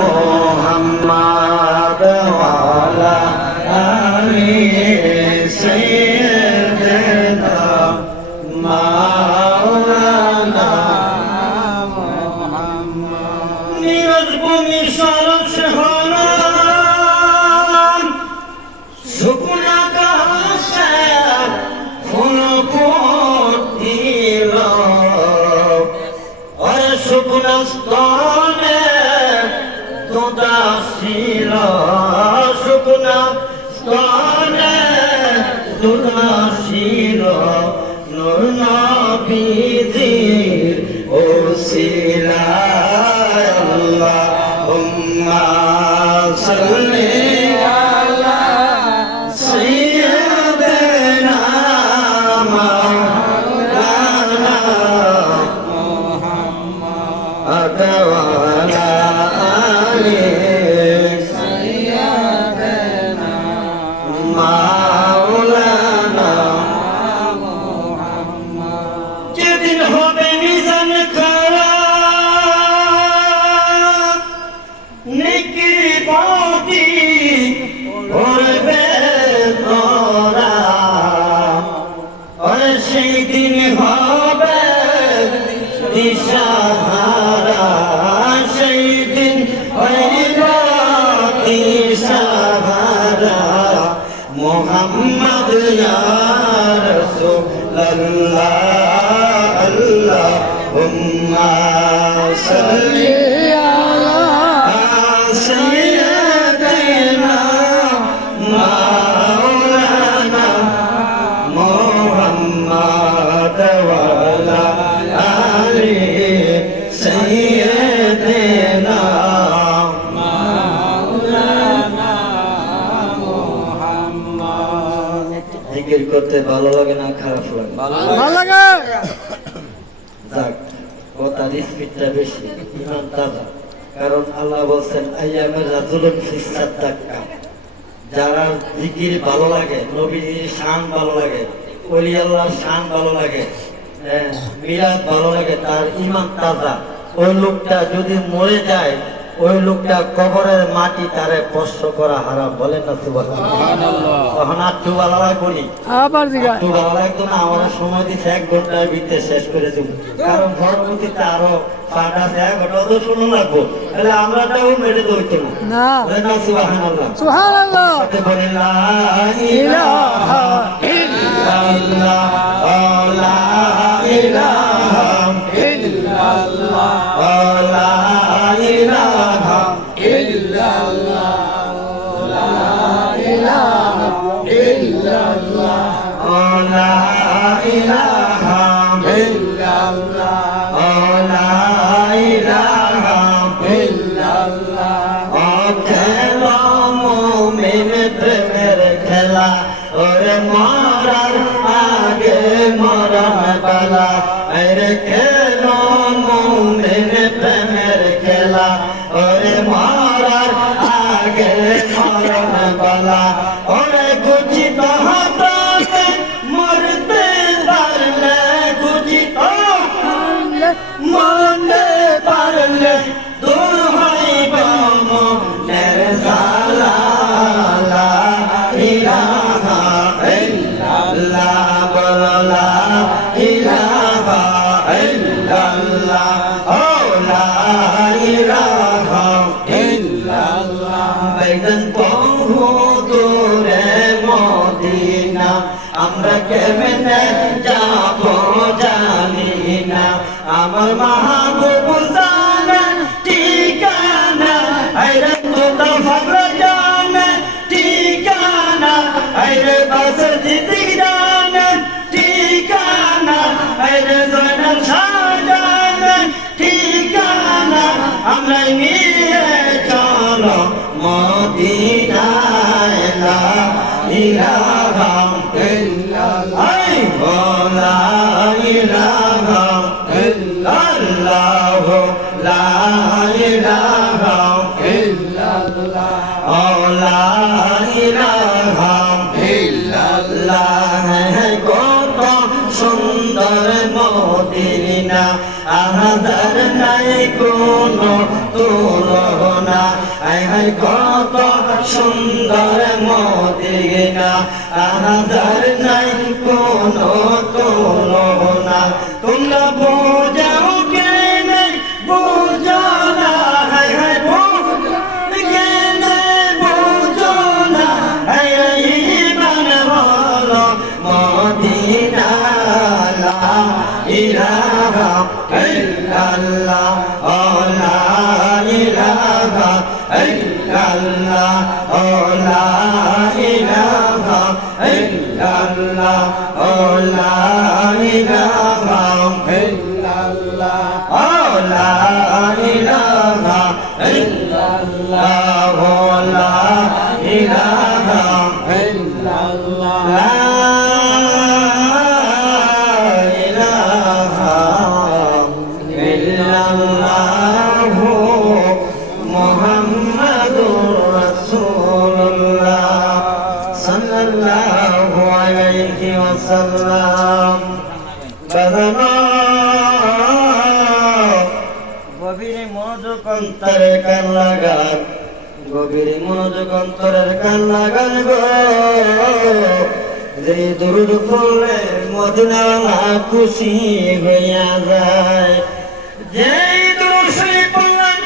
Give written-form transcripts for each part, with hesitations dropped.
محمد وعلى آل سيدنا مولانا محمد নিরজভূমি সরস হলো শুকনো আকাশে ফুল ফুটিল আর শুকনো স্তনে দুধ আসিল শুকনো স্তনে দুধ আসিল নূর নবীজির ওসিলায় আল্লাহুম্মা সাল্লি আলা সাইয়্যিদিনা মাওলানা মুহাম্মদ ওয়া আলা আলি সাইয়্যিদিনা মাওলানা মুহাম্মদ যেদিন হবে মিজান খারা নেকি বাদি পড়বে তোরা আর সেই দিন হবে দিশাহারা সেই দিন হইল দিশাহারা মুহাম্মদ ইয়া রাসূলুল্লাহ আল্লাহুম্মা সাল্লি سيدنا مولانا محمد وعلى آل سيدنا مولانا محمد জিকির করতে ভালো লাগে না খারাপ লাগে? ভালো লাগে। যাক কথার স্পিডটা বেশি, ইমান তাজা। কারণ আল্লাহ বলছেন আইয়ামের রাজুলুন ফিসাদ্দাক্কা, যারা জিকির ভালো লাগে, নবীজির শান ভালো লাগে, ওলি আল্লাহর শান ভালো লাগে, মিলাদ ভালো লাগে, তার ইমান তাজা। ওই লোকটা যদি মরে যায়, ওই লোকটা কবরের মাটি তারে স্পর্শ করা হারাম। বলেন না সুবহানাল্লাহ। তখন আর টুবালায় বলি আবার জিজ্ঞাসা টুবালায় তো না, আমার সময় দিচ্ছে 1 ঘন্টার ভিতরে শেষ করে দেবো, কারণ পরবর্তীতে আরো পাঠ আছে 1 ঘন্টা তো শুনে লাগবো, তাহলে আমরাটাও মেরে দইতে না। বলেন না সুবহানাল্লাহ। সুবহানাল্লাহ। বলেন লা ইলাহা ইল্লাল্লাহ লা ইলাহা ইল্লাল্লাহ লা ইলাহা ইল্লাল্লাহ লা ইলাহা ইল্লাল্লাহ লা ইলাহা ইল্লাল্লাহ লা ইলাহা ইল্লাল্লাহ খেলা মুমিন প্রেমের খেলা ওরে মরার আগে মরণ বালা আরে খেলা মুমিন প্রেমের খেলা ওরে মরার আগে মরণ বালা ওরে কুচিত হাতে মরতে পারলে কুচিত মরতে পারলে দূর হইব মনের জ্বালা লা ইলাহা ইল্লাল্লাহ লা ইলাহা ইল্লাল্লাহ ও লা ইলাহা ইল্লাল্লাহ বেদন বহু দূরে মদিনা আমরা কেমনে যাব জানি না আমার মাহবুব জানেন ঠিকানা আইরে তোতা ফাগরা জানেন ঠিকানা আইরে বাসর জিতি জানেন ঠিকানা আইরে জয়নাল শাহ জানেন ঠিকানা আমরা নিয়ে চলো মদিনায় লা ইলাহা ইল্লাল্লাহ লা ইলাহা ইল্লাল্লাহ লা ইলাহা ইল্লাল্লাহ লা ইলাহা ইল্লাল্লাহ কত সুন্দর মদিনা আহাদার নাই কোনো তুলনা কত সুন্দর মদিনা আহাজার নাই কোনো তুলনা তোমরা বোঝাও কে নেই বোঝো না হায় হায় বোঝো কে নেই বোঝো না হায় হায় ঈমান হলো মদিনা লা ইলাহা ইল্লাল্লাহ লা ইলাহা ইল্লাল্লাহ লা ইলাহা ইল্লাল্লাহ লা ইলাহা ইল্লাল্লাহ লা ইলাহা ইল্লাল্লাহ লা ইলাহা ইল্লাল্লাহ লা ইলাহা ইল্লাল্লাহ মুহাম্মাদুর রাসূলুল্লাহ সাল্লাল্লাহু আলাইহি ওয়াসাল্লাম গভীরে মনোযোগ অন্তরের কান লাগান গভীরে মনোযোগ অন্তরের কান লাগান গো যে দুরুদ পড়লে মদিনা খুশি হইয়া যায় যেই দুরুদ শরীফ পড়লেন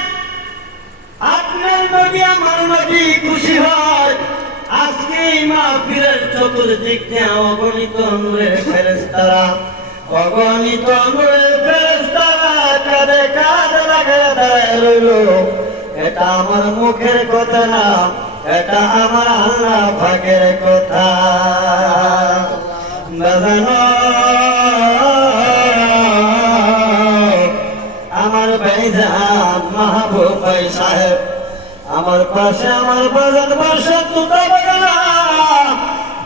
আপনার নবী আমার নবী খুশি হয় আজকে এই মাহফিলের চতুর্দিক দিয়ে অগণিত নূরের ফেরেশতারা অগণিত নূরের ফেরেশতারা কাঁধে কাঁধ লাগায় দাঁড়ায় রইল এটা আমার মুখের কথা না এটা আমার আল্লাহ পাকের কথা বাজানো আমার ভাইজান মাহবুব ভাই সাহেব আমার পাশে আমার বাজার পাশে তোতা বাগানা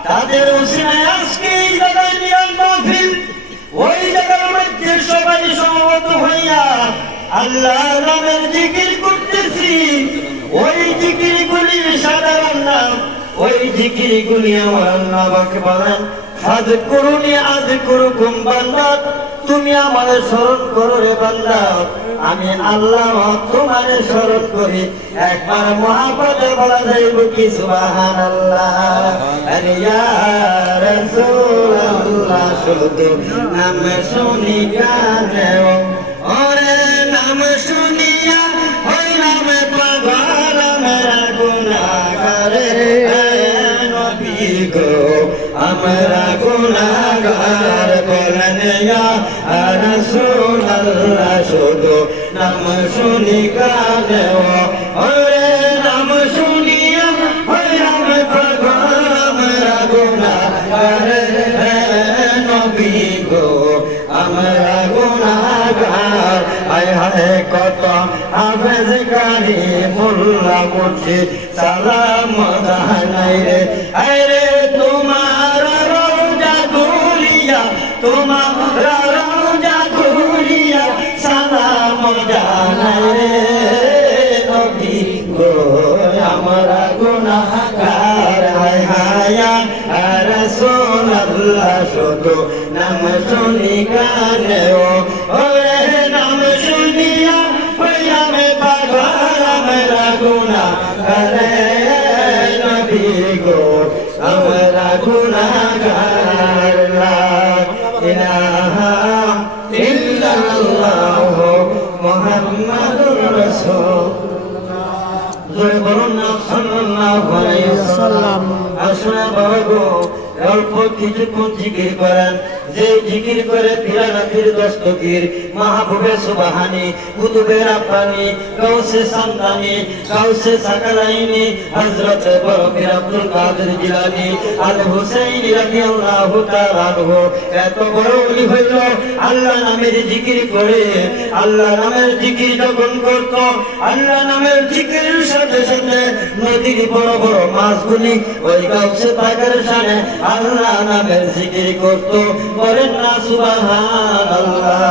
তাদের উসিলায় আজকে এই জায়গায় মিলন মাহফিল ওই জায়গার মধ্যে সবাই সমবেত হইয়া আল্লাহর নামের জিকির করতেছি ওই জিকিরগুলি সাধারণ নাম ওই জিকিরগুলি আমার আল্লাহ পাক বলেন ফাযকুরুনি আযকুরুকুম বান্দা তুমি আমারে স্মরণ করো রে বান্দা আমি আল্লাহ তোমার স্মরণ করি একবার মহাপদে বলা যাইব কি সুবহানাল্লাহ আরে ইয়া রাসূলুল্লাহ শুধু নাম শুনি কানে ওরে নাম শুনিয়া হইলাম পাগল আমরা গুনাহগার নবী গো আমরা গুনাহগার বলেন ইয়া রাসূলুল্লাহ শুধু নাম শুনি কানে ওরে নাম শুনিয়া হইলাম পাগল আমরা গুনাহগার নবী গো আমরা গুনাহগার হায় হায় কত হাফেজ কারি মোল্লা মুর্শিদ সালাম জানাই রে আরে তোমার রওজা দুলিয়া তোমার রওজা দুলিয়া সালাম জানাই রে নবী গো আমরা গুনাহগার হায় হায় রাসূলুল্লাহ শুধু নাম শুনি কানে ওরে নাম শুনিয়া হইয়ামে পাগল আমরা গুনাহগার নবী গো আমরা গুনাহগার লা ইলাহা ইল্লাল্লাহ মুহাম্মাদুর রাসূলুল্লাহ জয় বলুন না সাল্লাল্লাহু আলাইহি ওয়াসাল্লাম আসলে বাবা অল্প কিছুক্ষণ জিকির করেন যে জিকির করে পিরানাথির দস্তগীর মাহবুবে সুবহানি কুতুবে রাব্বানি গাউসে সামদানি গাউসে সাকালাইনি হযরত বরফির আব্দুল কাদের জিলানী আল হুসাইনি রাদিয়াল্লাহু তাআলা আনহু এত বড় ওলি হইল আল্লাহ নামের জিকির করে আল্লাহ নামের জিকির যখন করত আল্লাহ নামের জিকিরের সাথে সাথে নদীর বড় বড় মাছগুলি ওই গাউসে পাকের সামনে আল্লাহ নামের জিকির করত বলেন না সুবহানাল্লাহ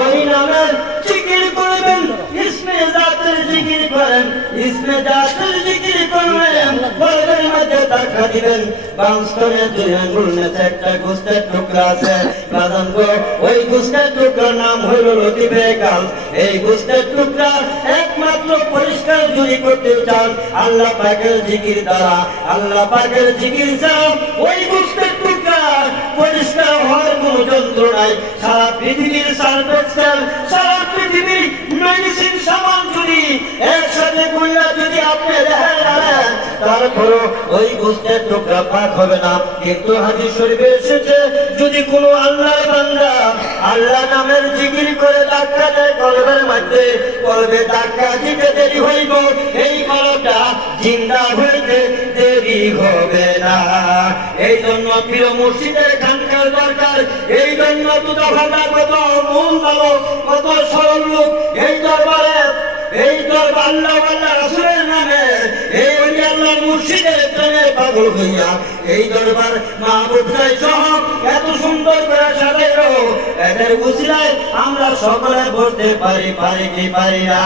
ওই নামের জিকির করবেন ইসমে জাতের জিকির করেন ইসমে জাতের জিকির করবেন বলবেন মধ্যে দেখা দিবেন বাউস্তরে দুই আঙ্গুল নেচে একটা গোস্তের টুকরা আছে বাজান গো ওই গোস্তের টুকরার নাম হইল লতিফে কাল এই গোস্তের টুকরা একমাত্র পরিষ্কার যদি করতে চান আল্লাহ পাকের জিকির দ্বারা, আল্লাহ পাকের জিকির ছাড়া ওই গোস্তের টুকরা পরিষ্কার হওয়ার কোনো যন্ত্র নাই। সারা পৃথিবীর সার্ফেক্সেল, সারা পৃথিবীর মেডিসিন সামান যদি একসাথে করলে যদি আপনি দেখেন তারপরও ওই গোস্তের টুকরা পাক হবে না। কিন্তু হাদিস শরীফে এসেছে যদি কোনো আল্লাহর বান্দা আল্লাহ নামের জিকির করে ধাক্কা দেয় কলবের মধ্যে, কলবে ধাক্কা দিতে দেরি হইব, এই কলবটা জিন্দা হইতে দেরি হবে না। এই জন্য প্রিয় মুর্শিদের খানকার দরকার, এই জন্য দুটো ভাঙা কত মন ভালো কত সরল লোক এই দরবারে, এই দরবার আল্লাহ আল্লাহ রাসূলের নামে এই ওলি আল্লাহ মুর্শিদের প্রেমে পাগল হইয়া এই দরবার মাহবুব রাই সহ এত সুন্দর করে সাজাইলো। এদের উসিলায় আমরা সকলে বলতে পারি, পারি কি পারি না?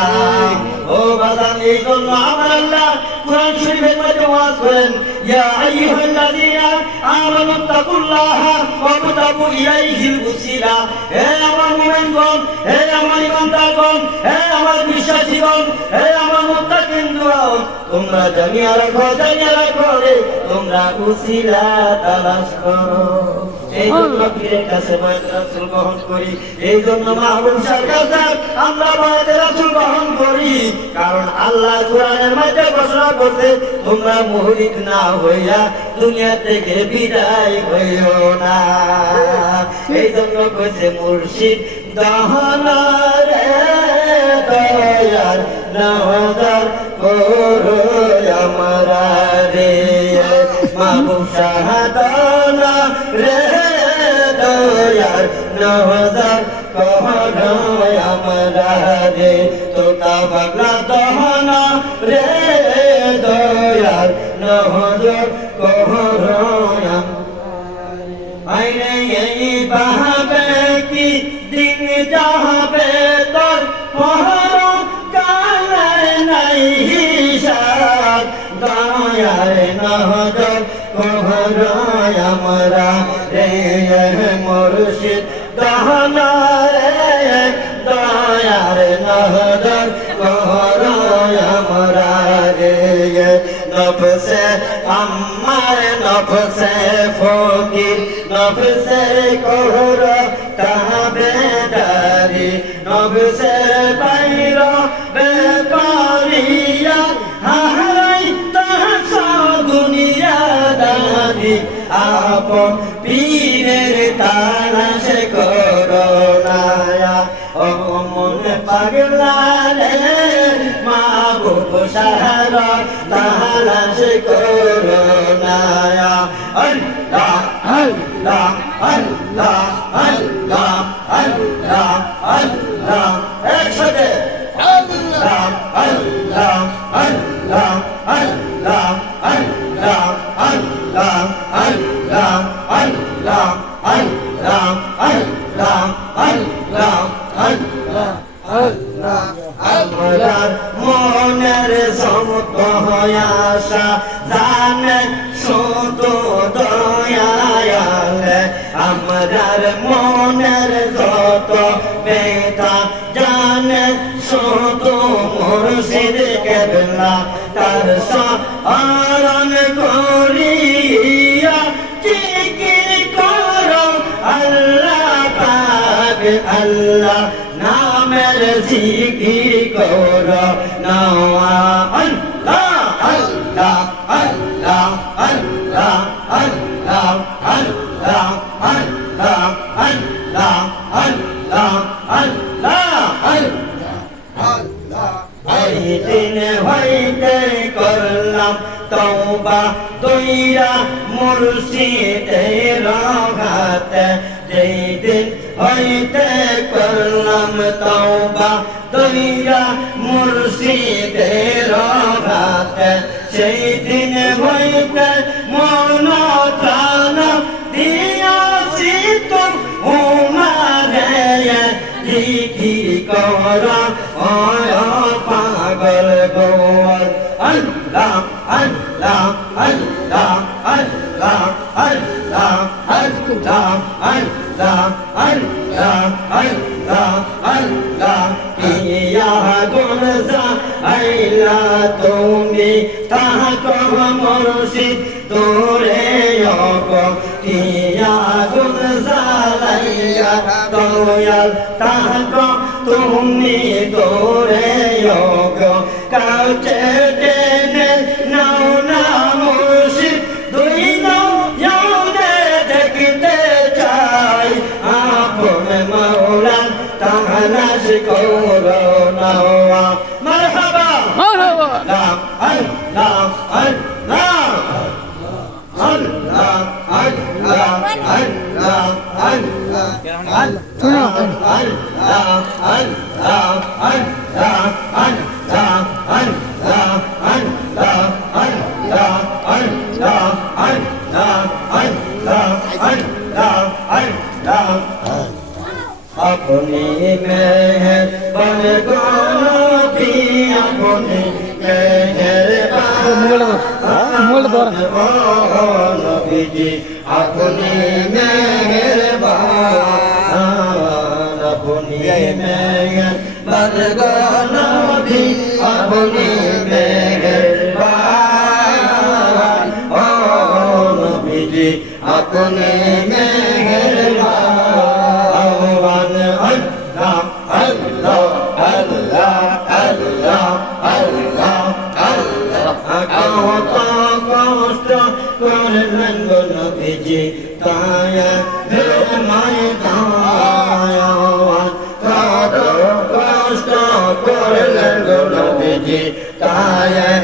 ও বাজান, এই জন্য আমার আল্লাহ কুরআন শরীফের মধ্যে ওয়াজ করেন, ইয়া আইয়ুহাল্লাযীনা আমানু তাকুল্লাহা ওয়াবতাগু ইলাইহিল উসিলা। হে আমার মুমিনগণ, হে আমার ইমানদারগণ, হে আমার বিশ্বাসীগণ, হে আমার মুত্তাকিনগণ, তোমরা জানিয়া রাখো রে তোমরা উসিলা তালাশ করো। এই জন্য পীরের কাছে বয়াত রাসূল গ্রহণ করি, এই জন্য মাহবুব সরকার আমরা বয়াত রাসূল গ্রহণ করি, কারণ আল্লাহ কোরআনের মধ্যে ঘোষণা করতে তোমরা মুহরিদ না হইয়া দুনিয়া থেকে বিদায় হইও না। এই জন্য কইছে মুর্শিদ দহনা রে দয়ার নওয়াজ করো আমরা রে, মাহবুব শাহাদানা রে দয়ার নওয়াজ করো আমরা রে, তোতা পাগলা দহনা রে দয়ার নওয়াজ করো আইনে এই বাহাবে কি দিন যাবে তোর পহর কালে নাই হিসাব, দয়ার নজর কোহর আমরা রে মুর্শিদ দহনা রে দয়ার নজর কোহর আমরা রে, নফসে আমার নফসে ফকির নফসে কোহর তাবেদারি, নফসে বাইর বেকারিয়া হারাই তাহসা দুনিয়া দারি, আপন পীরের তালাশ করো না। ও মন পাগলা রে মাহবুব সাহারা তালাশ করো না। আল্লাহ আল্লাহ আল্লাহ আল্লাহ আল্লাহ আল্লাহ একসাথে আল্লাহ আল্লাহ আল্লাহ আল্লাহ আল্লাহ আল্লাহ আল্লাহ আল্লাহ আল্লাহ আল্লাহ আল্লাহ আল্লাহ আল্লাহ। আমরা মনের সমত আশা জানে শুধু দয়ালে, আমরার মনের যত ব্যথা জানে শুধু মুর্শিদ কেবলা, তার স্মরণ করিয়া জিকির করো আল্লাহ পাক, আল্লাহ নামের জিকির করো না। আল্লাহ আল্লাহ আল্লাহ আল্লাহ আল্লাহ আল্লাহ আল্লাহ আল্লাহ আল্লাহ আল্লাহ আল্লাহ। এই দিন হইতে করলাম তওবা দইরা মুর্শিদের হাতে, যেই দিন হইতে করলাম তওবা দইরা মুর্শিদের হাতে, সেই দিন হইতে মন প্রাণ দিয়াছি তো উমারে জিকির করা পাগল গোয়াল। আল্লাহ আল্লাহ আল্লাহ আল্লাহ আল্লাহ আল্লাহ আল্লাহ আল্লাহ আল্লাহ আল্লাহ ইয়া গুনজা আইলা তুমি তাহাকে মুর্শিদ তোরে টিয়া গুণ জ্বালাইয়া দয়াল তাহাকে তুমি তোরে কাছে টেনে নাও না মুর্শিদ দুই নয়নে দেখতে চাই আপন মাওলা তালাশ করো নাও মারহাবা মারহাবা আল্লাহ আল্লাহ আল্লাহ আল্লাহ আল্লাহ আল্লাহ আল্লাহ আল্লাহ আল্লাহ আল্লাহ আল্লাহ আল্লাহ আল্লাহ আল্লাহ আল্লাহ আল্লাহ আল্লাহ আল্লাহ আল্লাহ अपनी मेहरबान गोनबी अपनी মোবাইল ধর नबी जी अपनी मेहरबान अपनी मेहरबान गोनबी अपनी मेहरबान ओ नबी जी अपनी मेहरबान কষ্ট করলেন গো নবীজি তায়া মায় কত কষ্ট করলেন গো নবীজি তায়া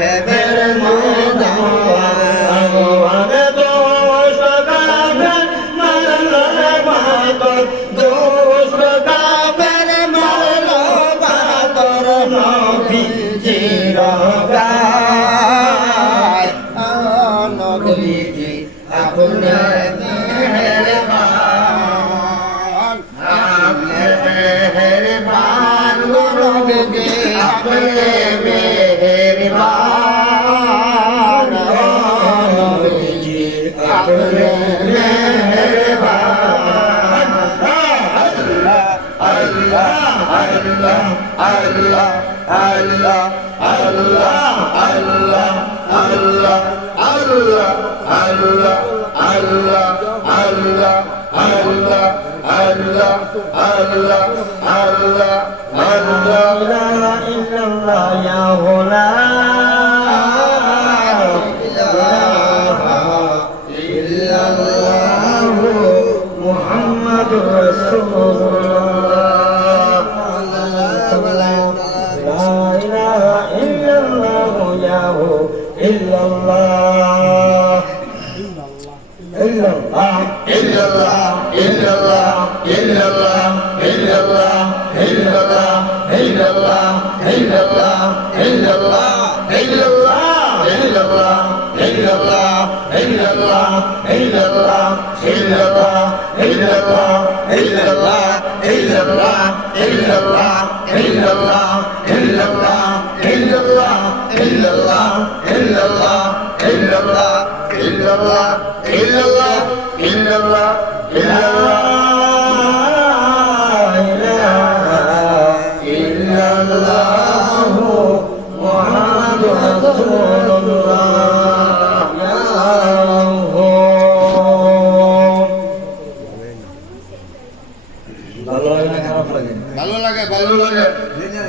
ভালো লাগে, ভালো লাগে।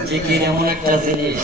জিকির এমন একটা জিনিস